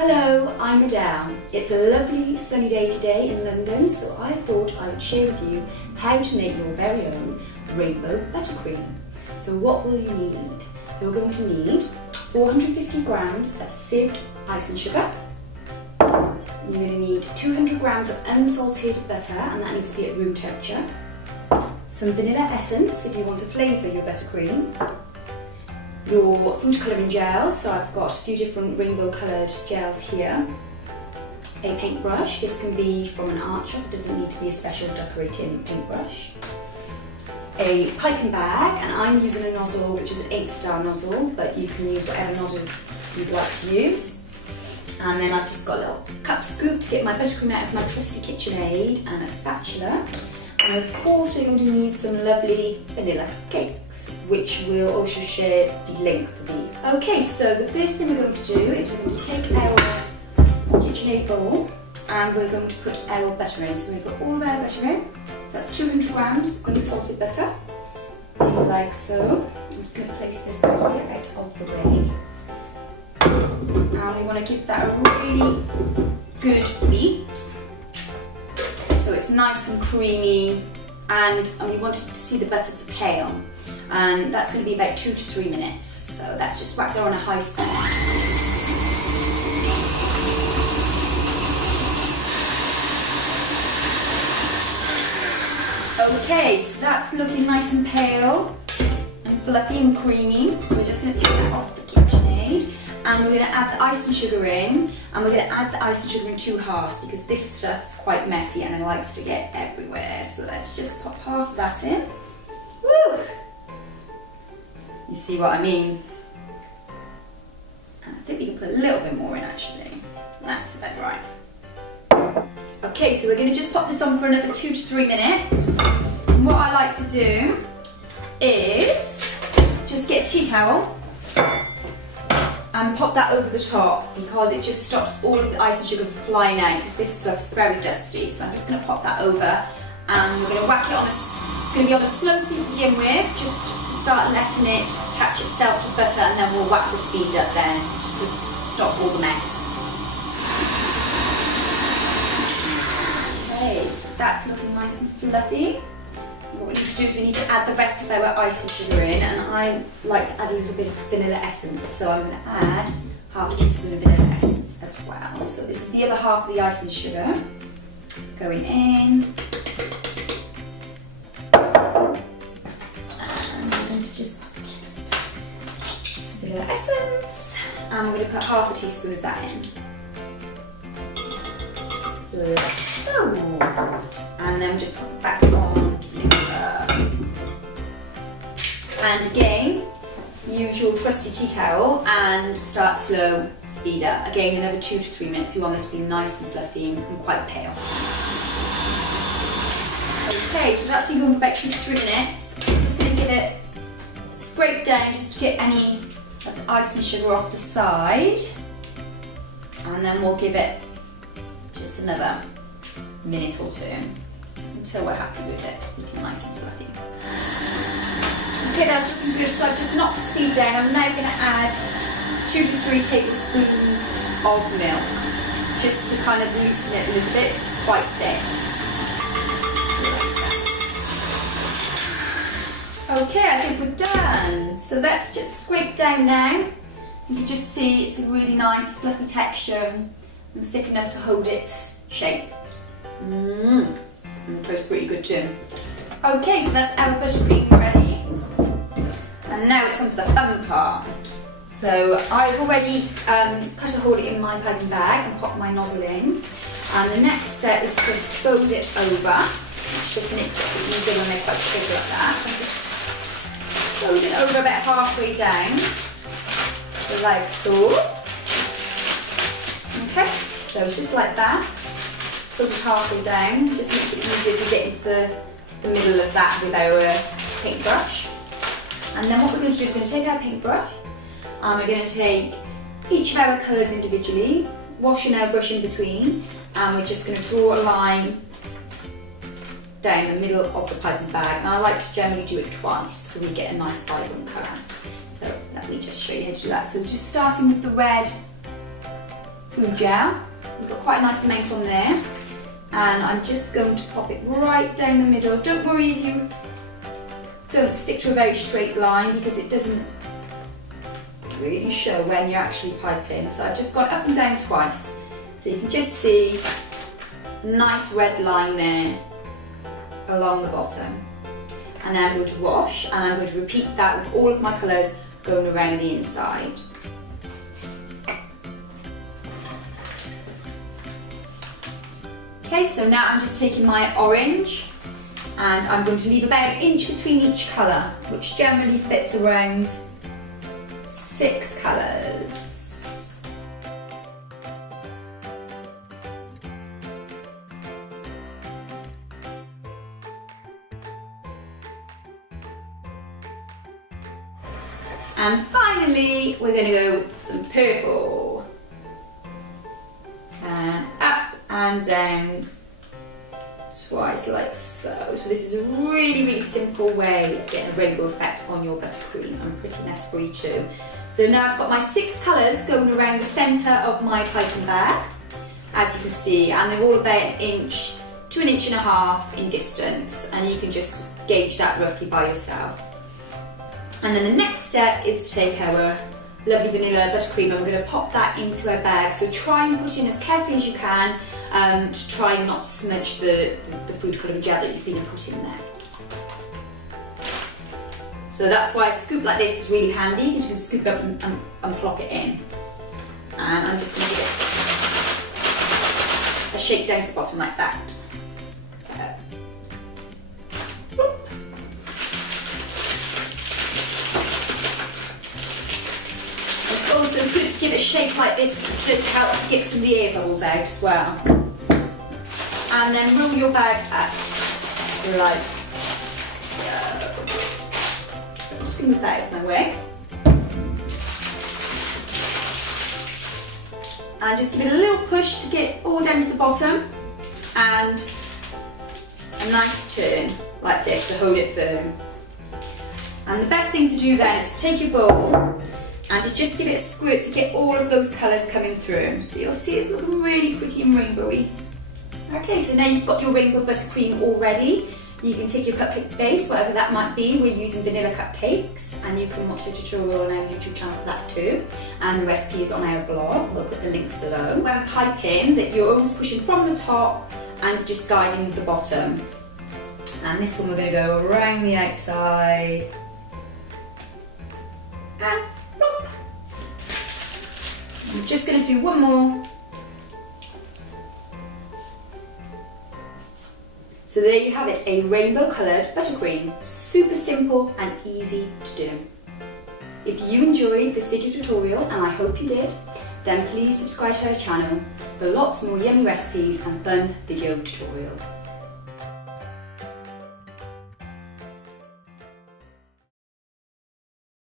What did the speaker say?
Hello, I'm Adele. It's a lovely sunny day today in London, so I thought I would share with you how to make your very own rainbow buttercream. So what will you need? You're going to need 450 grams of sieved icing sugar. You're going to need 200 grams of unsalted butter, and that needs to be at room temperature. Some vanilla essence if you want to flavour your buttercream. Your food colouring gels, so I've got a few different rainbow coloured gels here. A paintbrush, this can be from an art shop, it doesn't need to be a special decorating paintbrush. A piping bag, and I'm using a nozzle which is an 8-star nozzle, but you can use whatever nozzle you'd like to use. And then I've just got a little cup scoop to get my buttercream out of my trusty KitchenAid, and a spatula. And of course we're going to need some lovely vanilla cupcakes, which we'll also share the link for these. Okay, so the first thing we're going to do is we're going to take our KitchenAid bowl and we're going to put our butter in. So we've got all of our butter in. So that's 200 grams of unsalted butter, like so. I'm just going to place this back here out of the way. And we want to give that a really good beat. So it's nice and creamy, and we want to see the butter to pale, and that's going to be about 2 to 3 minutes. So that's just whack there on a high speed. Okay, so that's looking nice and pale and fluffy and creamy. So we're just going to take that off the KitchenAid. And we're going to add the icing sugar in, and we're going to add the icing sugar in 2 halves because this stuff's quite messy and it likes to get everywhere. So let's just pop half of that in. Woo! You see what I mean? And I think we can put a little bit more in actually. That's about right. Okay, so we're going to just pop this on for another 2 to 3 minutes. And what I like to do is just get a tea towel and pop that over the top because it just stops all of the icing sugar from flying out because this stuff's very dusty. So I'm just going to pop that over, and we're going to whack it on it's going to be on a slow speed to begin with, just to start letting it attach itself to butter, and then we'll whack the speed up then, just to stop all the mess. Okay, so that's looking nice and fluffy. What we need to do is we need to add the rest of our icing sugar in, and I like to add a little bit of vanilla essence, so I'm going to add half a teaspoon of vanilla essence as well. So this is the other half of the icing sugar going in, and I'm going to just some vanilla essence, and we're going to put half a teaspoon of that in. Like so. And then just pop it back on. And again, use your trusty tea towel and start slow, speed up. Again, another 2 to 3 minutes. You want this to be nice and fluffy and quite pale. Okay, so that's been going for about 2 to 3 minutes. I'm just going to give it scrape down just to get any of the icing sugar off the side. And then we'll give it just another minute or 2 until we're happy with it, looking nice and fluffy. Okay, that's looking good, so I've just knocked the speed down. I'm now going to add 2 to 3 tablespoons of milk, just to kind of loosen it a little bit, it's quite thick. Okay, I think we're done. So that's just scraped down now. You can just see it's a really nice fluffy texture and thick enough to hold its shape. It tastes pretty good too. Okay, so that's our buttercream ready. And now it's on to the fun part. So I've already cut a hole in my piping bag and popped my nozzle in. And the next step is to just fold it over. It just makes it easier when they're quite big like that. And just fold it over about halfway down, like so. Okay, so it's just like that. Fold it halfway down, just makes it easier to get into the middle of that with our paintbrush. And then what we're going to do is we're going to take our paintbrush and we're going to take each of our colours individually, washing our brush in between, and we're just going to draw a line down the middle of the piping bag. And I like to generally do it twice so we get a nice vibrant colour. So let me just show you how to do that. So just starting with the red food gel. We've got quite a nice amount on there. And I'm just going to pop it right down the middle. Don't worry if you don't stick to a very straight line because it doesn't really show when you're actually piping. So I've just gone up and down twice. So you can just see a nice red line there along the bottom. And then I'm going to wash, and I'm going to repeat that with all of my colours going around the inside. Okay, so now I'm just taking my orange and I'm going to leave about an inch between each colour, which generally fits around 6 colours. And finally, we're going to go with some purple. And up and down twice like so. So this is a really, really simple way of getting a rainbow effect on your buttercream, and pretty mess free too. So now I've got my 6 colours going around the centre of my piping bag, as you can see, and they're all about an inch to an inch and a half in distance, and you can just gauge that roughly by yourself. And then the next step is to take our lovely vanilla buttercream and we're going to pop that into our bag. So try and put it in as carefully as you can to try and not smudge the food colouring gel that you've been putting in there. So that's why a scoop like this is really handy, because you can scoop it up and plop it in. And I'm just going to give it a shake down to the bottom like that. It's also good to give it a shake like this to help to get some of the air bubbles out as well. And then roll your bag up like so. I'm just going to move that out of my way. And just give it a little push to get it all down to the bottom, and a nice turn like this to hold it firm. And the best thing to do then is to take your bowl and to just give it a squirt to get all of those colours coming through. So you'll see it's looking really pretty and rainbowy. Okay, so now you've got your rainbow buttercream all ready. You can take your cupcake base, whatever that might be. We're using vanilla cupcakes, and you can watch the tutorial on our YouTube channel for that too. And the recipe is on our blog. We'll put the links below. When piping, that you're always pushing from the top and just guiding with the bottom. And this one we're going to go around the outside. And plop. I'm just going to do one more. So there you have it, a rainbow coloured buttercream. Super simple and easy to do. If you enjoyed this video tutorial, and I hope you did, then please subscribe to our channel for lots more yummy recipes and fun video tutorials.